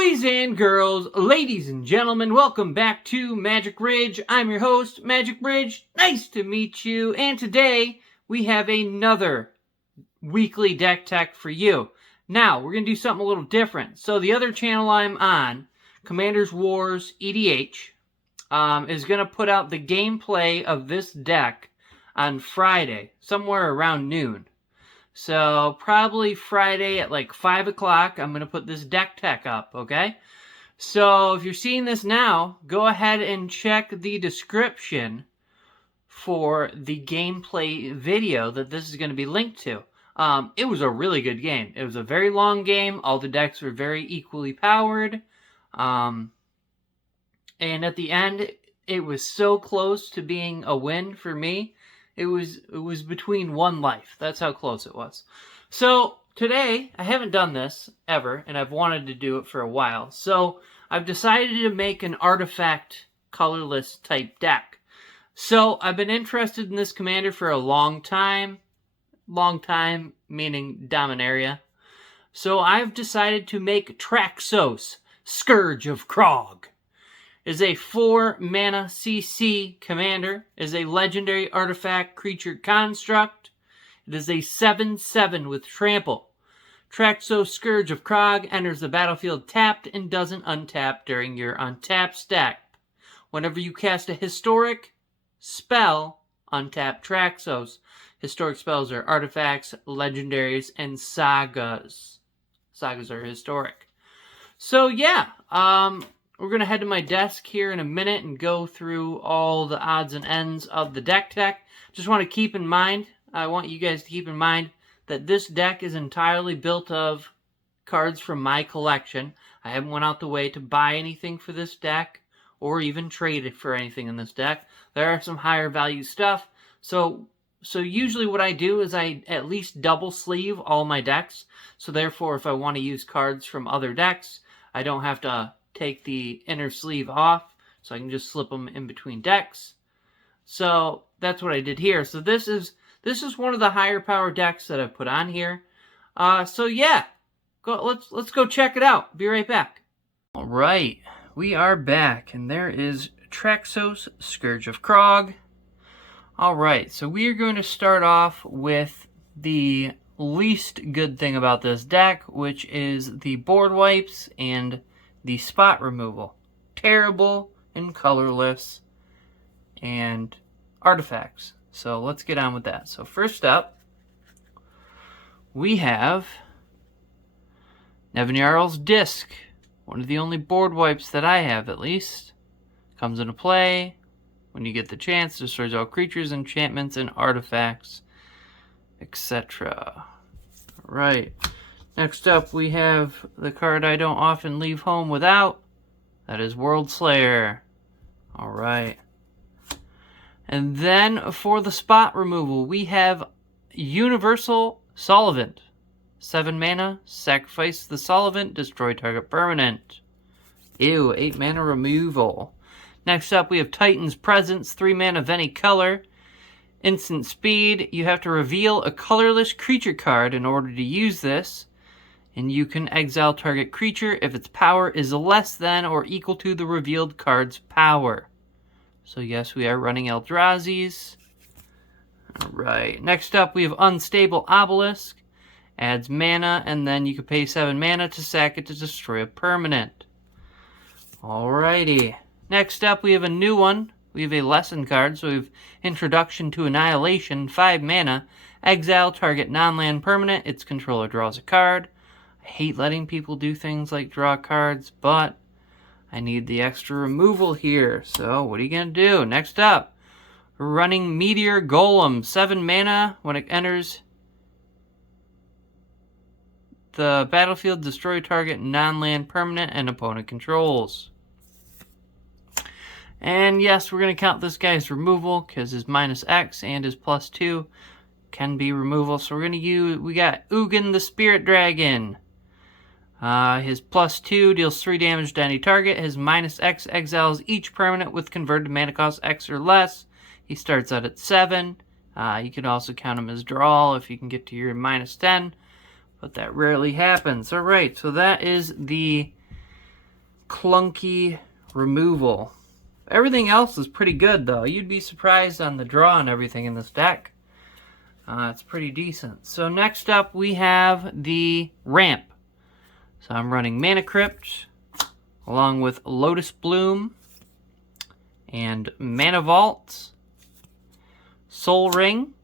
Boys and girls, ladies and gentlemen, welcome back to Magic Ridge. I'm your host, Magic Ridge. Nice to meet you. And today, we have another weekly deck tech for you. Now, we're going to do something a little different. So the other channel I'm on, Commander Wars EDH, is going to put out the gameplay of this deck on Friday, somewhere around noon. So, probably Friday at like 5 o'clock, I'm going to put this deck tech up, okay? So, if you're seeing this now, go ahead and check the description for the gameplay video that this is going to be linked to. It was a really good game. It was a very long game. All the decks were very equally powered. And at the end, it was so close to being a win for me. It was between one life. That's how close it was. So today, I haven't done this ever, and I've wanted to do it for a while. So I've decided to make an artifact colorless type deck. So I've been interested in this commander for a long time. Long time meaning Dominaria. So I've decided to make Traxos, Scourge of Kroog. Is a 4-mana CC commander, is a legendary artifact creature construct. It is a 7/7 with trample. Traxos Scourge of Kroog enters the battlefield tapped and doesn't untap during your untap step. Whenever you cast a historic spell, untap Traxos. Historic spells are artifacts, legendaries, and sagas. Sagas are historic. So yeah, we're going to head to my desk here in a minute and go through all the odds and ends of the deck tech. Just want to keep in mind, I want you guys to keep in mind that this deck is entirely built of cards from my collection. I haven't went out the way to buy anything for this deck or even trade it for anything in this deck. There are some higher value stuff. So usually what I do is I at least double sleeve all my decks. So therefore, if I want to use cards from other decks, I don't have to take the inner sleeve off, so I can just slip them in between decks. So that's what I did here. So this is one of the higher power decks that I've put on here. So yeah, let's go check it out. Be right back. All right, we are back, and there is Traxos Scourge of Kroog. All right, so we are going to start off with the least good thing about this deck, which is the board wipes and the spot removal. Terrible and colorless and artifacts. So let's get on with that. So first up, we have Nevin Jarl's Disc. One of the only board wipes that I have, at least. Comes into play when you get the chance. Destroys all creatures, enchantments, and artifacts, etc. Right. Next up, we have the card I don't often leave home without. That is World Slayer. Alright. And then, for the spot removal, we have Universal Solvent. 7 mana, sacrifice the Solvent, destroy target permanent. Ew, 8 mana removal. Next up, we have Titan's Presence, 3 mana of any color. Instant speed, you have to reveal a colorless creature card in order to use this. And you can exile target creature if its power is less than or equal to the revealed card's power. So yes, we are running Eldrazi's. Alright, next up we have Unstable Obelisk. Adds mana, and then you can pay 7 mana to sack it to destroy a permanent. Alrighty. Next up we have a new one. We have a lesson card, so we have Introduction to Annihilation, 5 mana. Exile target non-land permanent. Its controller draws a card. I hate letting people do things like draw cards, but I need the extra removal here. So what are you going to do? Next up, we're running Meteor Golem, 7 mana. When it enters the battlefield, destroy target non-land permanent and opponent controls. And yes, we're going to count this guy's removal because his -X and his +2 can be removal. So we're going to use, we got Ugin the Spirit Dragon. His +2 deals 3 damage to any target. His -X exiles each permanent with converted mana cost X or less. He starts out at 7. You can also count him as draw if you can get to your -10. But that rarely happens. Alright, so that is the clunky removal. Everything else is pretty good, though. You'd be surprised on the draw and everything in this deck. It's pretty decent. So next up, we have the ramp. So I'm running Mana Crypt, along with Lotus Bloom, and Mana Vault, Soul Ring,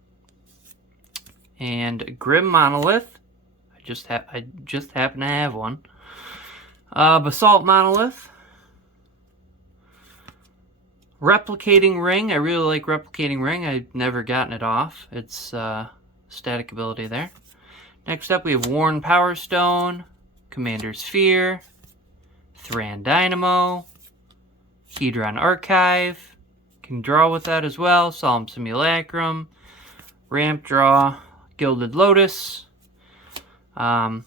and Grim Monolith. I just happen to have one. Basalt Monolith. Replicating Ring. I really like Replicating Ring. I've never gotten it off. It's static ability there. Next up, we have Worn Power Stone, Commander Sphere, Thran Dynamo, Hedron Archive. Can draw with that as well. Solemn Simulacrum, Ramp Draw, Gilded Lotus. And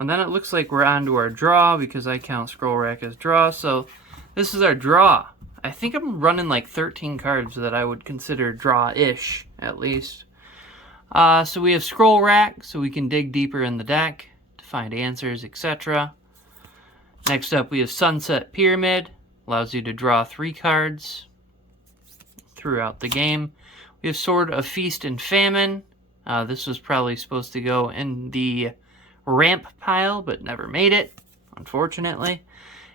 then it looks like we're on to our draw because I count Scroll Rack as draw. So this is our draw. I think I'm running like 13 cards that I would consider draw-ish, at least. So we have Scroll Rack, so we can dig deeper in the deck to find answers, etc. Next up, we have Sunset Pyramid. Allows you to draw 3 cards throughout the game. We have Sword of Feast and Famine. This was probably supposed to go in the ramp pile, but never made it, unfortunately.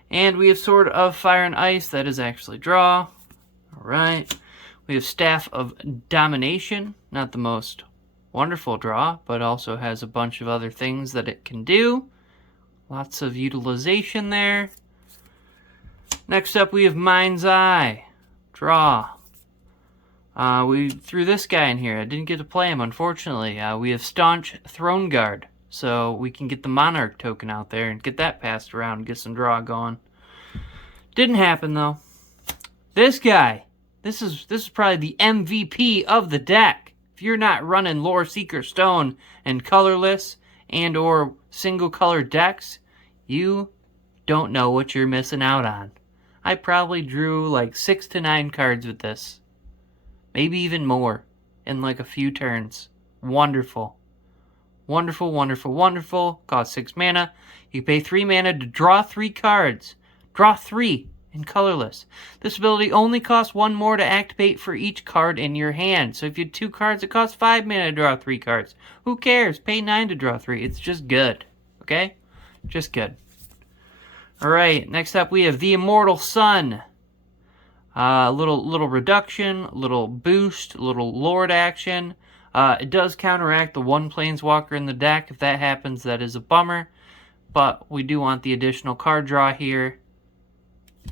And we have Sword of Fire and Ice. That is actually draw. Alright. We have Staff of Domination. Not the most wonderful draw, but also has a bunch of other things that it can do. Lots of utilization there. Next up, we have Mind's Eye. Draw. We threw this guy in here. I didn't get to play him, unfortunately. We have Staunch Throne Guard. So we can get the Monarch token out there and get that passed around and get some draw going. Didn't happen, though. This guy. This is probably the MVP of the deck. If you're not running Lore Seeker Stone and Colorless and or single color decks, you don't know what you're missing out on. I probably drew like 6 to 9 cards with this. Maybe even more in like a few turns. Wonderful. Wonderful, wonderful, wonderful. Cost 6 mana. You pay 3 mana to draw 3 cards. Draw 3 in Colorless. This ability only costs 1 more to activate for each card in your hand. So if you had 2 cards, it costs 5 mana to draw 3 cards. Who cares? Pay 9 to draw 3. It's just good. Okay? Just good. Alright, next up we have the Immortal Sun. A little reduction, a little boost, a little Lord action. It does counteract the 1 Planeswalker in the deck. If that happens, that is a bummer. But we do want the additional card draw here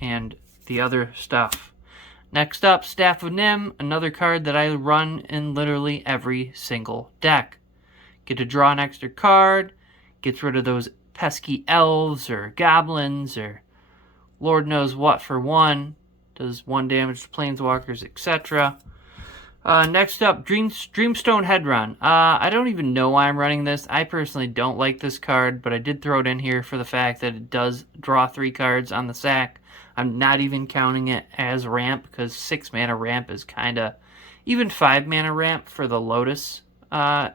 and the other stuff. Next up, Staff of Nim, another card that I run in literally every single deck. Get to draw an extra card, gets rid of those pesky elves or goblins or Lord knows what for 1. Does 1 damage to Planeswalkers, etc. Next up, Dreamstone Hedron. I don't even know why I'm running this. I personally don't like this card, but I did throw it in here for the fact that it does draw 3 cards on the sack. I'm not even counting it as ramp, because 6 mana ramp is kind of... Even 5 mana ramp for the Lotus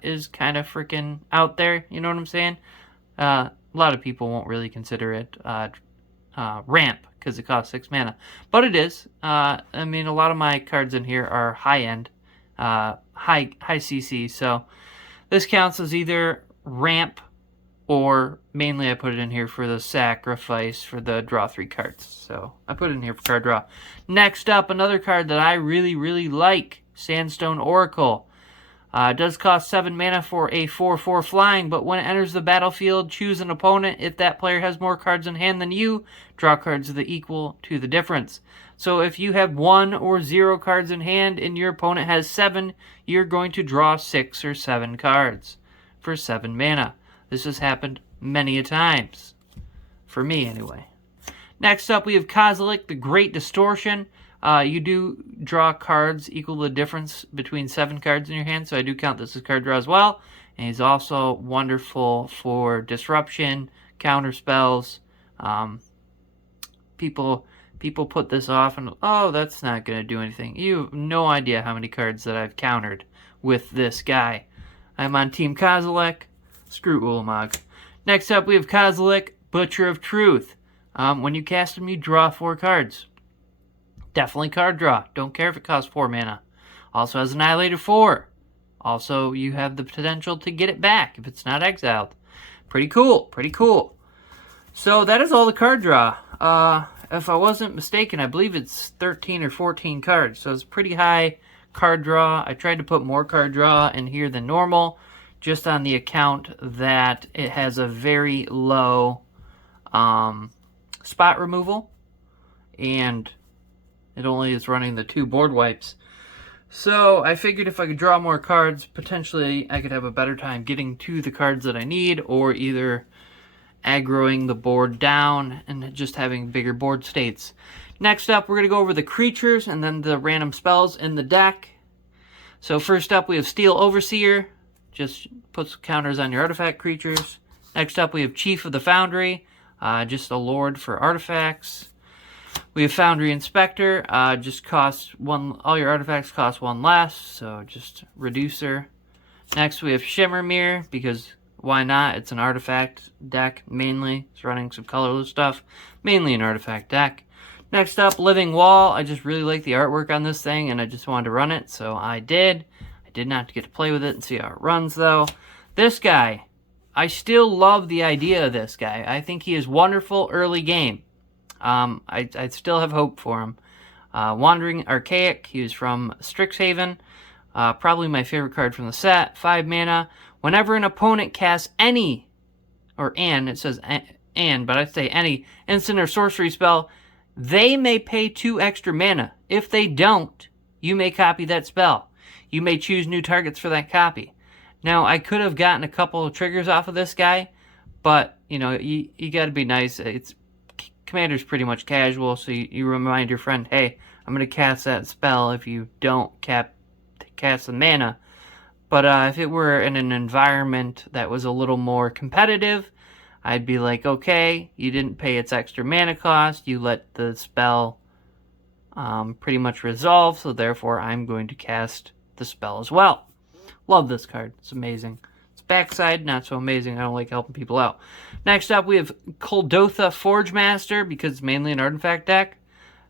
is kind of freaking out there, you know what I'm saying? A lot of people won't really consider it ramp, because it costs 6 mana. But it is. I mean, a lot of my cards in here are high-end, high CC, so this counts as either ramp or mainly I put it in here for the sacrifice for the draw 3 cards. So I put it in here for card draw. Next up, another card that I really, really like, Sandstone Oracle. It does cost 7 mana for a 4/4 flying, but when it enters the battlefield, choose an opponent. If that player has more cards in hand than you, draw cards that equal to the difference. So if you have 1 or 0 cards in hand and your opponent has 7, you're going to draw 6 or 7 cards for 7 mana. This has happened many a times. For me, anyway. Next up, we have Kozilek, the Great Distortion. You do draw cards equal to the difference between 7 cards in your hand, so I do count this as card draw as well. And he's also wonderful for disruption, counter spells. People put this off and, oh, that's not going to do anything. You have no idea how many cards that I've countered with this guy. I'm on Team Kozilek. Screw Ulamog. Next up, we have Kozilek, Butcher of Truth. When you cast him, you draw 4 cards. Definitely card draw. Don't care if it costs 4 mana. Also has Annihilator 4. Also, you have the potential to get it back if it's not exiled. Pretty cool. Pretty cool. So that is all the card draw. If I wasn't mistaken, I believe it's 13 or 14 cards. So it's pretty high card draw. I tried to put more card draw in here than normal, just on the account that it has a very low spot removal, and it only is running the 2 board wipes. So I figured if I could draw more cards, potentially I could have a better time getting to the cards that I need, or either aggroing the board down and just having bigger board states. Next up, we're going to go over the creatures and then the random spells in the deck. So first up, we have Steel Overseer. Just puts counters on your artifact creatures. Next up, we have Chief of the Foundry. Just a lord for artifacts. We have Foundry Inspector. Just costs 1. All your artifacts cost 1 less, so just reducer. Next, we have Shimmermere, because why not? It's an artifact deck, mainly. It's running some colorless stuff. Mainly an artifact deck. Next up, Living Wall. I just really like the artwork on this thing, and I just wanted to run it, so I did. I did not get to play with it and see how it runs, though. This guy, I still love the idea of this guy. I think he is wonderful early game. I still have hope for him. Wandering Archaic. He was from Strixhaven. Probably my favorite card from the set. 5 mana. Whenever an opponent casts any, or an, it says an, but I say any, instant or sorcery spell, they may pay 2 extra mana. If they don't, you may copy that spell. You may choose new targets for that copy. Now, I could have gotten a couple of triggers off of this guy, but, you know, you got to be nice. Commander's pretty much casual, so you remind your friend, hey, I'm going to cast that spell if you don't cast the mana. But if it were in an environment that was a little more competitive, I'd be like, okay, you didn't pay its extra mana cost, you let the spell pretty much resolve, so therefore I'm going to cast the spell as well. Love this card. It's amazing. Its backside, not so amazing. I don't like helping people out. Next up, we have Kuldotha Forge Master, because it's mainly an artifact deck.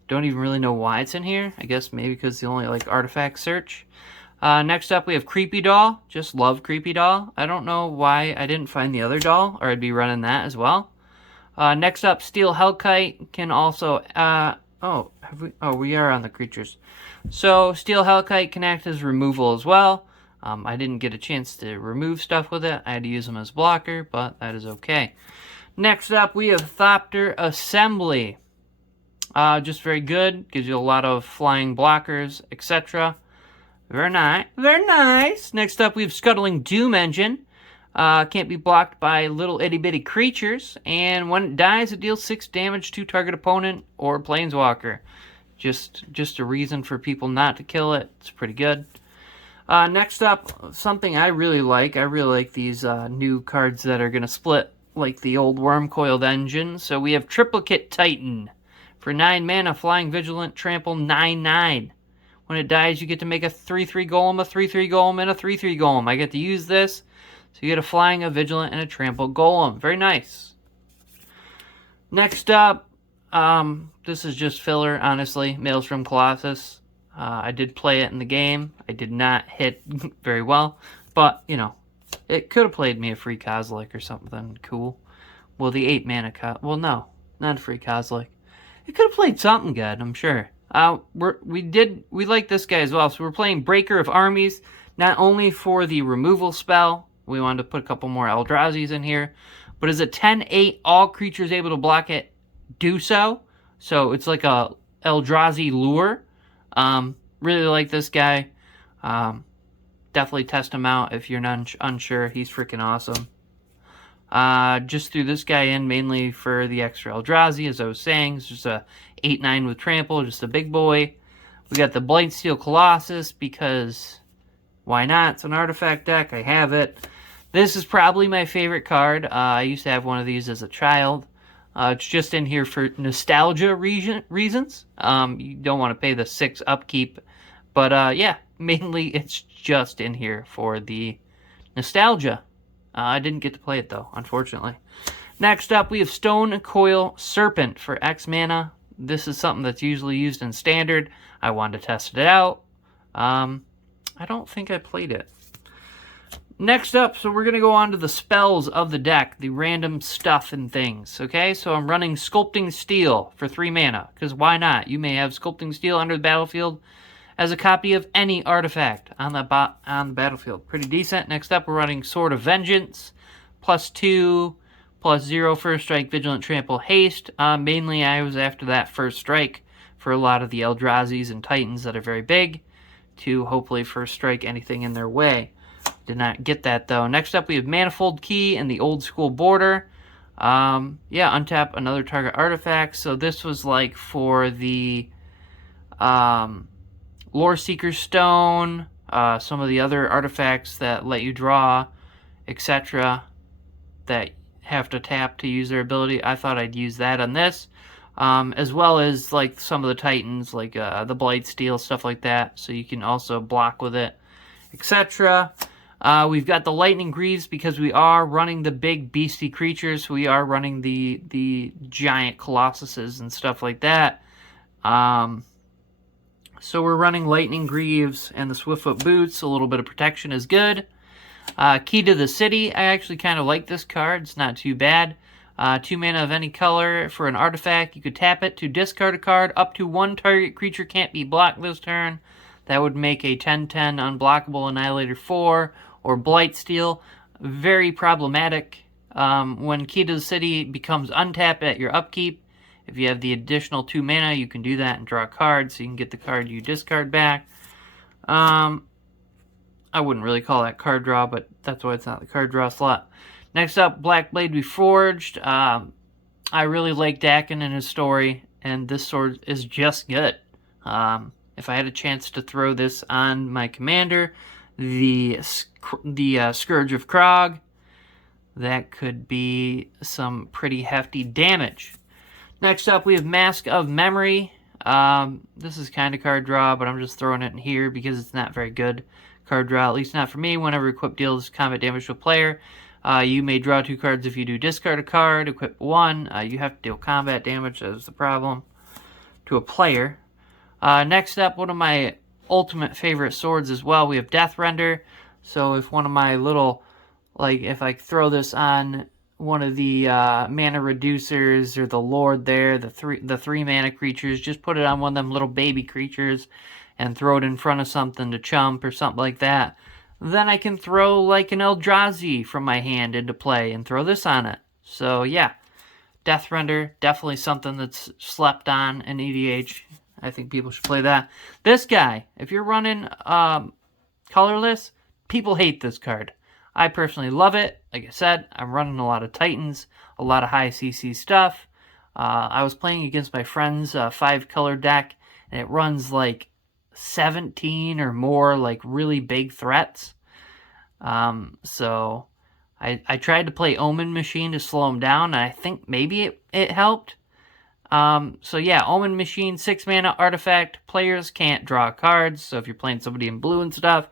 Don't even really know why it's in here. I guess maybe because the only artifact search. Next up, we have Creepy Doll. Just love Creepy Doll. I don't know why I didn't find the other doll, or I'd be running that as well. Next up, Steel Hellkite can also... we are on the creatures. So, Steel Hellkite can act as removal as well. I didn't get a chance to remove stuff with it. I had to use them as blocker, but that is okay. Next up, we have Thopter Assembly. Just very good. Gives you a lot of flying blockers, etc. Very nice. Very nice. Next up, we have Scuttling Doom Engine. Can't be blocked by little itty-bitty creatures. And when it dies, it deals 6 damage to target opponent or planeswalker. Just a reason for people not to kill it. It's pretty good. Next up, something I really like. I really like these new cards that are going to split like the old Worm-Coiled Engine. So we have Triplicate Titan. For 9 mana, Flying Vigilant, Trample, 9/9. When it dies, you get to make a 3/3 Golem, a 3/3 Golem, and a 3/3 Golem. I get to use this. So you get a Flying, a Vigilant, and a Trample Golem. Very nice. Next up, this is just filler, honestly. Maelstrom Colossus. I did play it in the game. I did not hit very well. But, you know, it could have played me a free Kozilek or something cool. Well, the 8 mana well, no, not a free Kozilek. It could have played something good, I'm sure. We like this guy as well. So we're playing Breaker of Armies, not only for the removal spell. We wanted to put a couple more Eldrazi's in here. But as a 10/8, all creatures able to block it do so. So it's like a Eldrazi lure. Really like this guy. Definitely test him out if you're not unsure. He's freaking awesome. Just threw this guy in mainly for the extra Eldrazi, as I was saying. It's just a 8/9 with trample, just a big boy. We got the Blightsteel Colossus because why not? It's an artifact deck. I have it. This is probably my favorite card. I used to have one of these as a child. It's just in here for nostalgia reasons. You don't want to pay the 6 upkeep. But yeah, mainly it's just in here for the nostalgia. I didn't get to play it though, unfortunately. Next up, we have Stone Coil Serpent for X mana. This is something that's usually used in Standard. I wanted to test it out. I don't think I played it. Next up, so we're going to go on to the spells of the deck, the random stuff and things, okay? So I'm running Sculpting Steel for 3 mana, because why not? You may have Sculpting Steel under the battlefield as a copy of any artifact on the battlefield. Pretty decent. Next up, we're running Sword of Vengeance, +2, +0, first strike, Vigilant Trample, Haste. Mainly, I was after that first strike for a lot of the Eldrazi's and Titans that are very big, to hopefully first strike anything in their way. Did not get that, though. Next up, we have Manifold Key in the Old School border. Yeah, untap another target artifact. So this was like for the Lore Seeker Stone, some of the other artifacts that let you draw, etc., that have to tap to use their ability. I thought I'd use that on this, as well as like some of the Titans, like the Blightsteel, stuff like that, so you can also block with it, etc. We've got the Lightning Greaves because we are running the big beastie creatures. We are running the giant colossuses and stuff like that. So we're running Lightning Greaves and the Swiftfoot Boots. A little bit of protection is good. Key to the City. I actually kind of like this card. It's not too bad. 2 mana of any color for an artifact. You could tap it to discard a card. Up to 1 target creature can't be blocked this turn. That would make a 10/10 unblockable Annihilator 4 or Blightsteel. Very problematic. When Key to the City becomes untapped at your upkeep, if you have the additional 2 mana, you can do that and draw a card, so you can get the card you discard back. I wouldn't really call that card draw, but that's why it's not the card draw slot. Next up, Black Blade Reforged. I really like Dakin and his story, and this sword is just good. If I had a chance to throw this on my commander, the Scourge of Kroog, that could be some pretty hefty damage. Next up, we have Mask of Memory. This is kind of card draw, but I'm just throwing it in here because it's not very good card draw, at least not for me. Whenever equip deals combat damage to a player, you may draw 2 cards if you do discard a card. Equip 1, you have to deal combat damage. That is the problem to a player. Next up, one of my ultimate favorite swords as well. We have Death Render. So if one of my little, like if I throw this on one of the mana reducers or the Lord there, the three mana creatures, just put it on one of them little baby creatures and throw it in front of something to chump or something like that. Then I can throw like an Eldrazi from my hand into play and throw this on it. So yeah, Death Render, definitely something that's slept on in EDH. I think people should play that. This guy, if you're running Colorless, people hate this card. I personally love it. Like I said, I'm running a lot of Titans, a lot of high CC stuff. I was playing against my friend's 5-color deck, and it runs like 17 or more like really big threats. So I tried to play Omen Machine to slow him down, and I think maybe it helped. So yeah, Omen Machine, 6 mana artifact. Players can't draw cards, so if you're playing somebody in blue and stuff,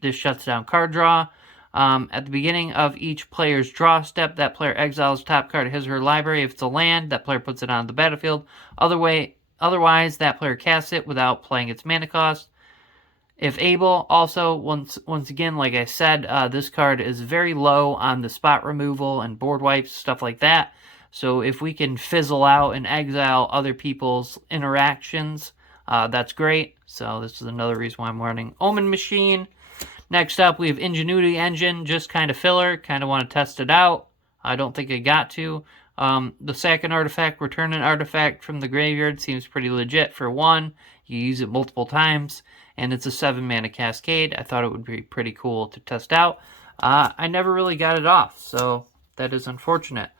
this shuts down card draw. At the beginning of each player's draw step, that player exiles top card of his or her library. If it's a land, that player puts it on the battlefield. Otherwise, that player casts it without playing its mana cost. If able, also, once again, like I said, this card is very low on the spot removal and board wipes, stuff like that. So if we can fizzle out and exile other people's interactions, that's great. So this is another reason why I'm running Omen Machine. Next up, we have Ingenuity Engine, just kind of filler. Kind of want to test it out. I don't think I got to. The second artifact, return an artifact from the graveyard, seems pretty legit for 1. You use it multiple times, and it's a 7-mana cascade. I thought it would be pretty cool to test out. I never really got it off, so that is unfortunate.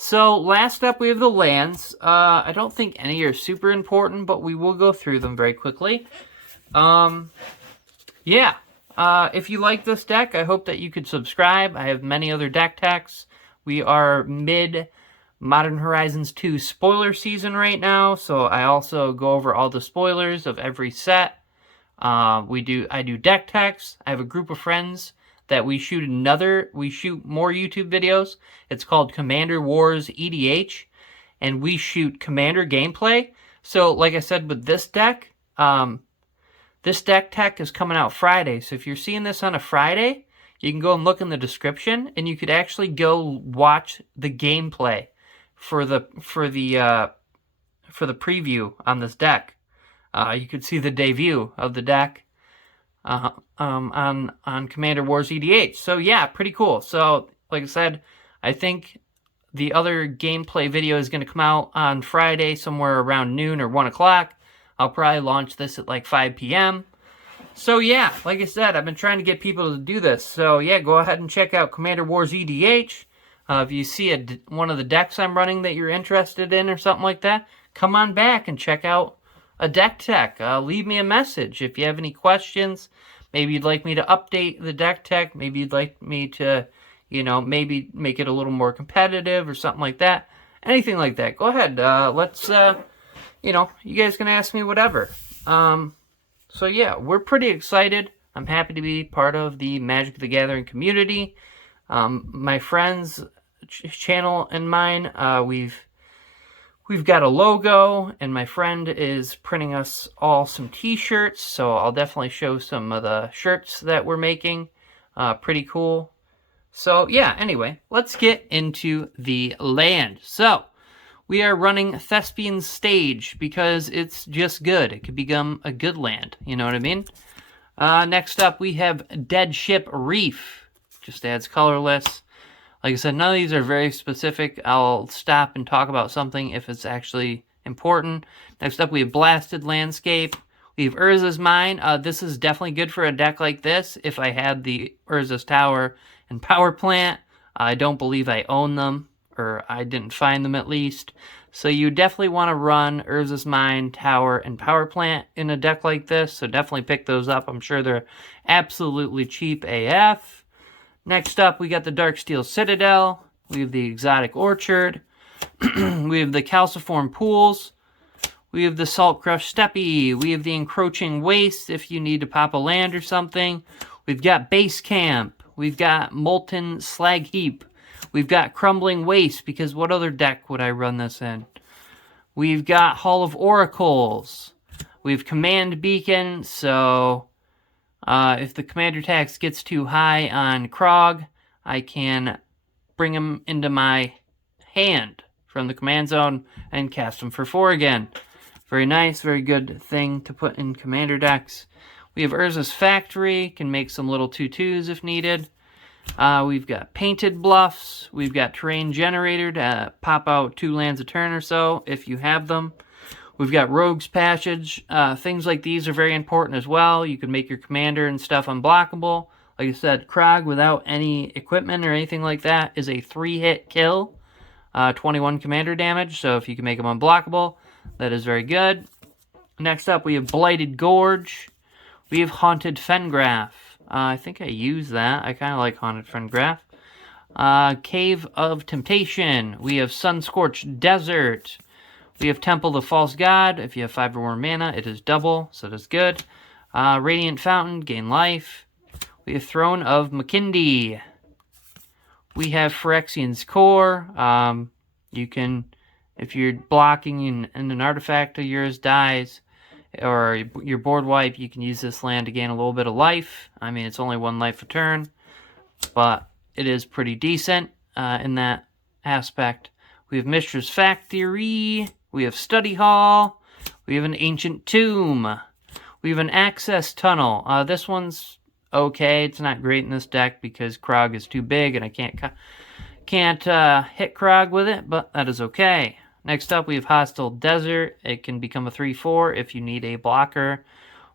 So last up, we have the lands. I don't think any are super important, but we will go through them very quickly. Yeah. If you like this deck, I hope that you could subscribe. I have many other deck techs. We are mid Modern Horizons 2 spoiler season right now, so I also go over all the spoilers of every set. I do deck techs. I have a group of friends that we shoot more YouTube videos. It's called Commander Wars EDH, and we shoot Commander gameplay. So, like I said, with this deck tech is coming out Friday. So if you're seeing this on a Friday, you can go and look in the description, and you could actually go watch the gameplay for the preview on this deck. You could see the debut of the deck on Commander Wars EDH. So yeah, pretty cool. So like I said, I think the other gameplay video is going to come out on Friday somewhere around noon or 1 o'clock. I'll probably launch this at like 5 p.m. So yeah, like I said, I've been trying to get people to do this. So yeah, go ahead and check out Commander Wars EDH. If you see one of the decks I'm running that you're interested in or something like that, come on back and check out a deck tech. Leave me a message if you have any questions. Maybe you'd like me to update the deck tech. Maybe you'd like me to, maybe make it a little more competitive or something like that. Anything like that. Go ahead. Let's, you guys can ask me whatever. So yeah, we're pretty excited. I'm happy to be part of the Magic the Gathering community. My friends' channel and mine, we've got a logo, and my friend is printing us all some t-shirts, so I'll definitely show some of the shirts that we're making. Pretty cool. So yeah, anyway, let's get into the land. So we are running Thespian's Stage because it's just good. It could become a good land, you know what I mean? Next up, we have Dead Ship Reef. Just adds colorless. Like I said, none of these are very specific. I'll stop and talk about something if it's actually important. Next up, we have Blasted Landscape. We have Urza's Mine. This is definitely good for a deck like this if I had the Urza's Tower and Power Plant. I don't believe I own them, or I didn't find them at least. So you definitely want to run Urza's Mine, Tower, and Power Plant in a deck like this. So definitely pick those up. I'm sure they're absolutely cheap AF. Next up, we got the Darksteel Citadel. We have the Exotic Orchard. We have the Calciform Pools. We have the Salt Crush Steppe. We have the Encroaching Waste if you need to pop a land or something. We've got Base Camp. We've got Molten Slag Heap. We've got Crumbling Waste, because what other deck would I run this in? We've got Hall of Oracles. We have Command Beacon, so if the commander tax gets too high on Kroog, I can bring him into my hand from the command zone and cast him for 4 again. Very nice, very good thing to put in commander decks. We have Urza's Factory, can make some little 2/2s if needed. We've got Painted Bluffs. We've got Terrain Generator to pop out 2 lands a turn or so if you have them. We've got Rogue's Passage. Things like these are very important as well. You can make your commander and stuff unblockable. Like I said, Kroog without any equipment or anything like that is a 3-hit kill. 21 commander damage, so if you can make them unblockable, that is very good. Next up, we have Blighted Gorge. We have Haunted Fengraf. I think I use that. I kind of like Haunted Fengraf. Cave of Temptation. We have Sun-Scorched Desert. We have Temple of the False God. If you have 5 or more mana, it is double, so that's good. Radiant Fountain, gain life. We have Throne of Makindi. We have Phyrexian's Core. You can, if you're blocking and an artifact of yours dies, or your board wipe, you can use this land to gain a little bit of life. I mean, it's only 1 life a turn, but it is pretty decent in that aspect. We have Mistress Factory. We have Study Hall. We have an Ancient Tomb. We have an Access Tunnel. This one's okay. It's not great in this deck because Kroog is too big and I can't hit Kroog with it, but that is okay. Next up, we have Hostile Desert. It can become a 3/4 if you need a blocker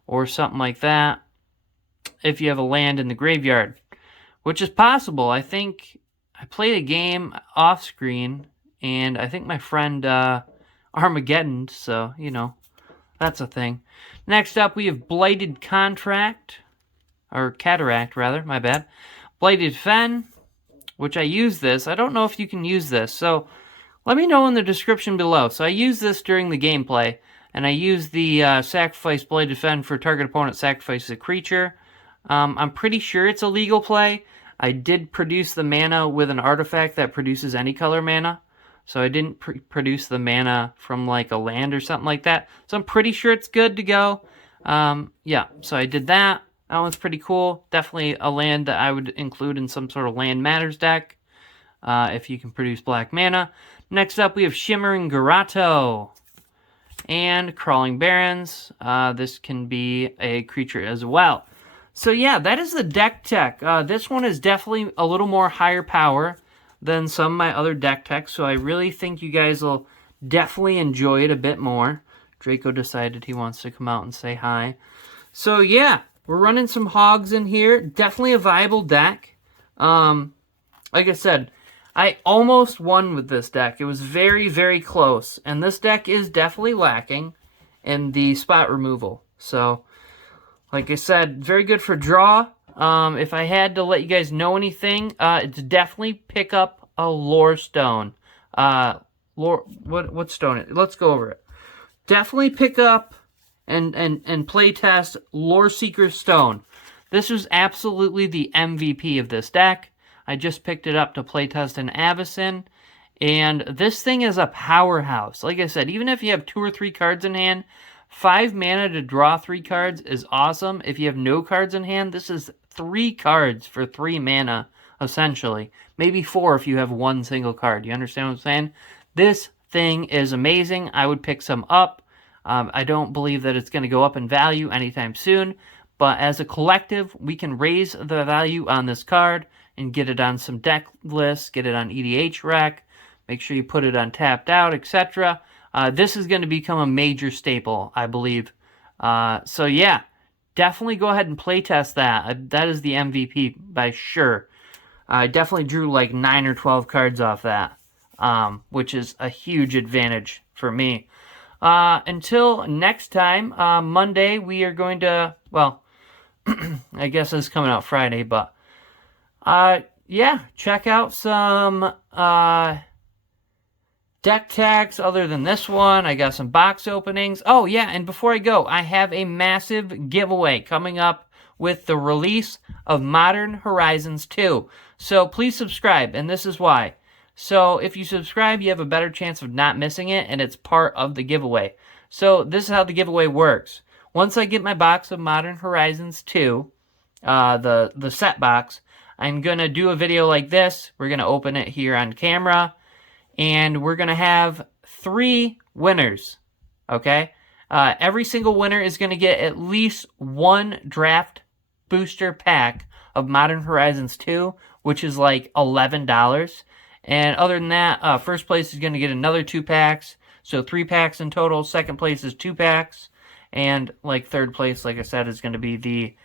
or something like that. If you have a land in the graveyard, which is possible. I think I played a game off screen, and I think my friend Armageddon, so, that's a thing. Next up, we have Blighted Cataract, my bad. Blighted Fen, which I use this. I don't know if you can use this, so let me know in the description below. So I use this during the gameplay, and I use the Sacrifice Blighted Fen for target opponent sacrifices a creature. I'm pretty sure it's a legal play. I did produce the mana with an artifact that produces any color mana. So I didn't produce the mana from like a land or something like that. So I'm pretty sure it's good to go. Yeah, so I did that. That one's pretty cool. Definitely a land that I would include in some sort of land matters deck. If you can produce black mana. Next up, we have Shimmering Garato and Crawling Barrens. This can be a creature as well. So yeah, that is the deck tech. This one is definitely a little more higher power than some of my other deck techs, so I really think you guys will definitely enjoy it a bit more. Draco decided he wants to come out and say hi. So yeah, we're running some hogs in here. Definitely a viable deck. Like I said, I almost won with this deck. It was very, very close. And this deck is definitely lacking in the spot removal. So, like I said, very good for draw. If I had to let you guys know anything, it's definitely pick up a lore stone. What stone? Let's go over it. Definitely pick up and play test Lore Seeker Stone. This was absolutely the MVP of this deck. I just picked it up to playtest in Avacyn, and this thing is a powerhouse. Like I said, even if you have 2 or 3 cards in hand, 5 mana to draw 3 cards is awesome. If you have no cards in hand, this is 3 cards for 3 mana, essentially. Maybe 4 if you have 1 single card. You understand what I'm saying? This thing is amazing. I would pick some up. I don't believe that it's going to go up in value anytime soon, but as a collective, we can raise the value on this card and get it on some deck lists, get it on EDH rec, make sure you put it on tapped out, etc. This is going to become a major staple, I believe. So yeah, definitely go ahead and playtest that. That is the MVP by sure. I definitely drew like 9 or 12 cards off that, which is a huge advantage for me. Until next time, Monday, we are going to, well, I guess it's coming out Friday, but yeah, check out some deck tags other than this one. I got some box openings. Oh yeah, and before I go, I have a massive giveaway coming up with the release of Modern Horizons 2. So please subscribe, and this is why. So if you subscribe, you have a better chance of not missing it, and it's part of the giveaway. So this is how the giveaway works. Once I get my box of Modern Horizons 2, the set box, I'm going to do a video like this. We're going to open it here on camera, and we're going to have 3 winners, okay? Every single winner is going to get at least 1 draft booster pack of Modern Horizons 2, which is like $11. And other than that, first place is going to get another 2 packs, so 3 packs in total. Second place is 2 packs, and like third place, like I said, is going to be the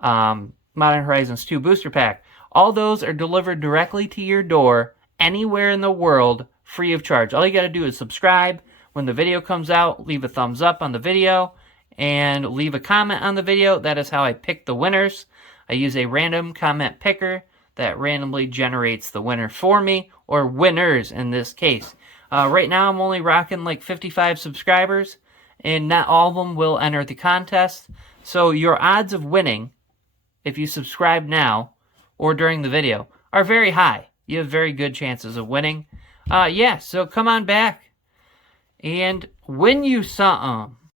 Modern Horizons 2 booster pack. All those are delivered directly to your door anywhere in the world, free of charge. All you got to do is subscribe. When the video comes out, leave a thumbs up on the video and leave a comment on the video. That is how I pick the winners. I use a random comment picker that randomly generates the winner for me, or winners in this case. Right now I'm only rocking like 55 subscribers, and not all of them will enter the contest. So your odds of winning, if you subscribe now or during the video, are very high. You have very good chances of winning. Yeah, so come on back and win you something.